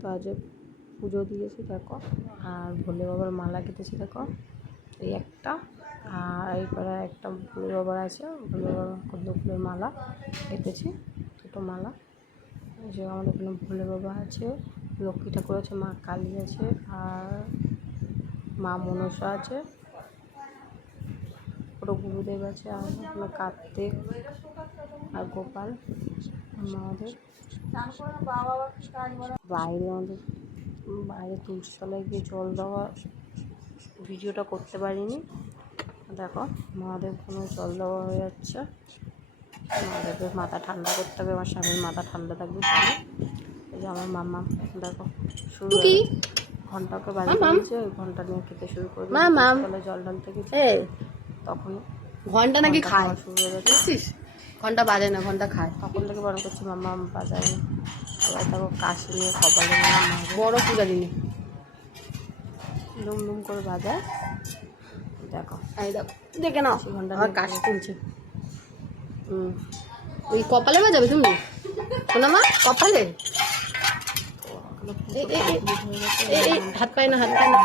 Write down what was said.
তো আজ পুজো দিয়েছি দেখো, আর ভোলে বাবার মালা কেটেছি দেখো, এই একটা, আর এইবারে একটা ভোলে বাবার আছে, ভোলে বাবার কত ফুলের মালা কেটেছি, দুটো মালা। যে আমাদের এখানে ভোলে বাবা আছে, লক্ষ্মী ঠাকুর আছে, মা কালী আছে, আর মা মনসা আছে, ওটা গুরুদেব আছে, আর এখানে কার্তিক আর গোপাল আমাদের বাইরে তুলসী তলায় গিয়ে জল দেওয়া ভিডিওটা করতে পারিনি। দেখো মহাদেব কোনো জল দেওয়া হয়ে যাচ্ছে, মহাদেবের মাথা ঠান্ডা করতে হবে, আমার স্বামীর মাথা ঠান্ডা থাকবে ভালো। এই যে আমার মামা দেখো শুরু ঘন্টাকে বাড়ি দিয়েছে, ওই ঘন্টা নিয়ে খেতে শুরু করবে, তলায় জল ঢালতে গেছে তখন ঘন্টা নাকি খায় শুরু হয়ে গেছে। ঘন্টা বাজে না, ঘন্টা খায়। তখন থেকে বড় করছি মামা বাজায় না, আবার তারপর কাশি নিয়ে কপালে নিয়ে বড় পূজা দিনে দুম দুম করে বাজায়। দেখো এই দেখো দেখে নাও, ঘন্টা আমার কাশি তুলছে। ওই কপালে বাজাবে তুমি শোনা মা, কপালে হাত পায় না, হাত পায় না,